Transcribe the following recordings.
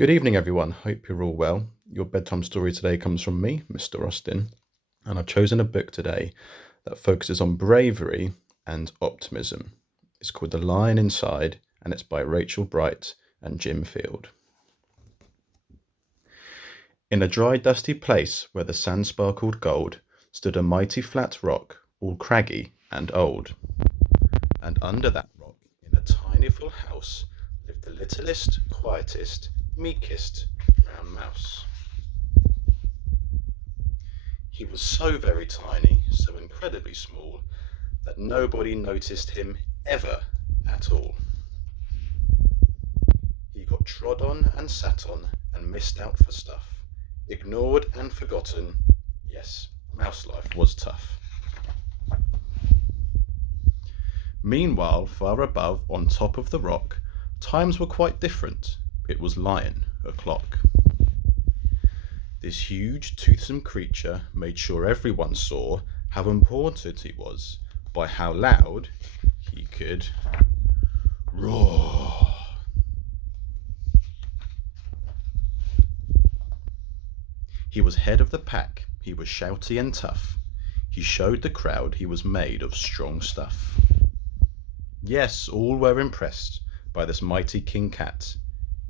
Good evening, everyone. Hope you're all well. Your bedtime story today comes from me, Mr. Austin, and I've chosen a book today that focuses on bravery and optimism. It's called The Lion Inside, and it's by Rachel Bright and Jim Field. In a dry, dusty place where the sand sparkled gold stood a mighty flat rock, all craggy and old. And under that rock, in a tiny little house, lived the littlest, quietest, meekest brown mouse. He was so very tiny, so incredibly small, that nobody noticed him ever at all. He got trod on and sat on and missed out for stuff, ignored and forgotten. Yes, mouse life was tough. Meanwhile, far above, on top of the rock, times were quite different. It was Lion o'clock. This huge, toothsome creature made sure everyone saw how important he was by how loud he could roar. He was head of the pack. He was shouty and tough. He showed the crowd he was made of strong stuff. Yes, all were impressed by this mighty King Cat.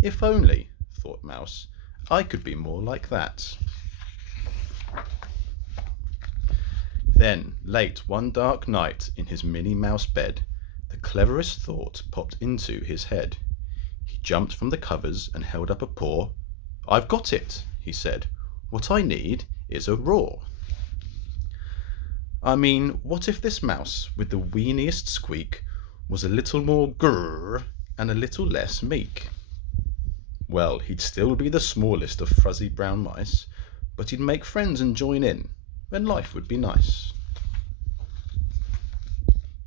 If only, thought Mouse, I could be more like that. Then, late one dark night in his Minnie Mouse bed, the cleverest thought popped into his head. He jumped from the covers and held up a paw. I've got it, he said. What I need is a roar. I mean, what if this mouse, with the weeniest squeak, was a little more grrr and a little less meek? Well, he'd still be the smallest of fuzzy brown mice, but he'd make friends and join in, and life would be nice.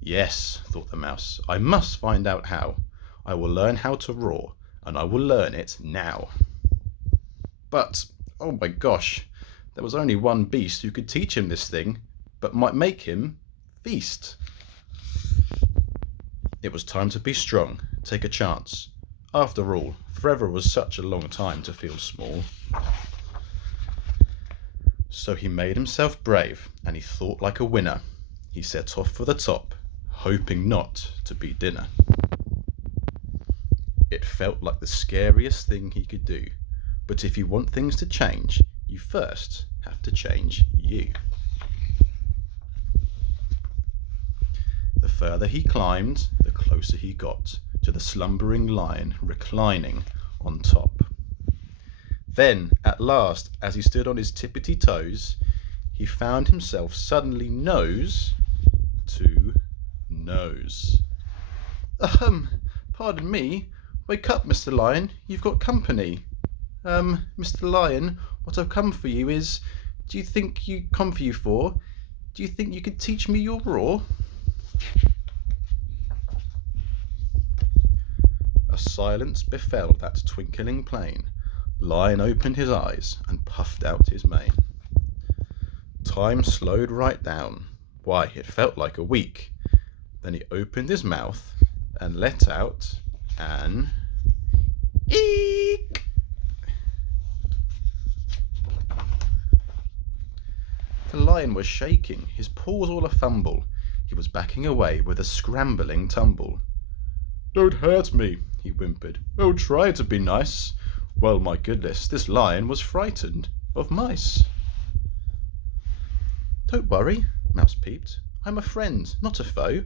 Yes, thought the mouse, I must find out how. I will learn how to roar, and I will learn it now. But, oh my gosh, there was only one beast who could teach him this thing, but might make him feast. It was time to be strong, take a chance. After all, forever was such a long time to feel small. So he made himself brave, and he thought like a winner. He set off for the top, hoping not to be dinner. It felt like the scariest thing he could do, but if you want things to change, you first have to change you. The further he climbed, the closer he got to the slumbering lion reclining on top. Then, at last, as he stood on his tippity toes, he found himself suddenly nose to nose. Pardon me. Wake up, Mr. Lion. You've got company. Mr. Lion, what I've come for you is, do you think you could teach me your roar? A silence befell that twinkling plain. Lion opened his eyes and puffed out his mane. Time slowed right down. Why, it felt like a week. Then he opened his mouth and let out an eek. The lion was shaking, his paws all a fumble. He was backing away with a scrambling tumble. Don't hurt me, he whimpered. Oh, try to be nice. Well, my goodness, this lion was frightened of mice. Don't worry, Mouse peeped. I'm a friend, not a foe.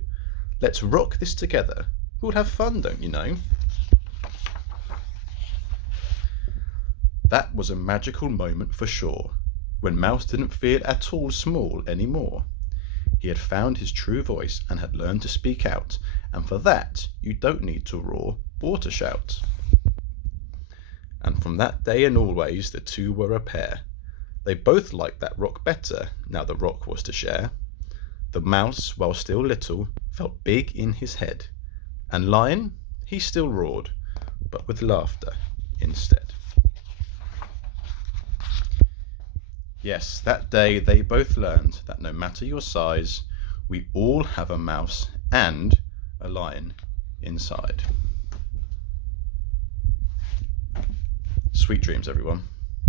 Let's rock this together. We'll have fun, don't you know? That was a magical moment for sure, when Mouse didn't feel at all small anymore. He had found his true voice and had learned to speak out, and for that you don't need to roar or to shout. And from that day and always the two were a pair. They both liked that rock better, now the rock was to share. The mouse, while still little, felt big in his head, and Lion, he still roared, but with laughter instead. Yes, that day they both learned that no matter your size, we all have a mouse and a lion inside. Sweet dreams, everyone.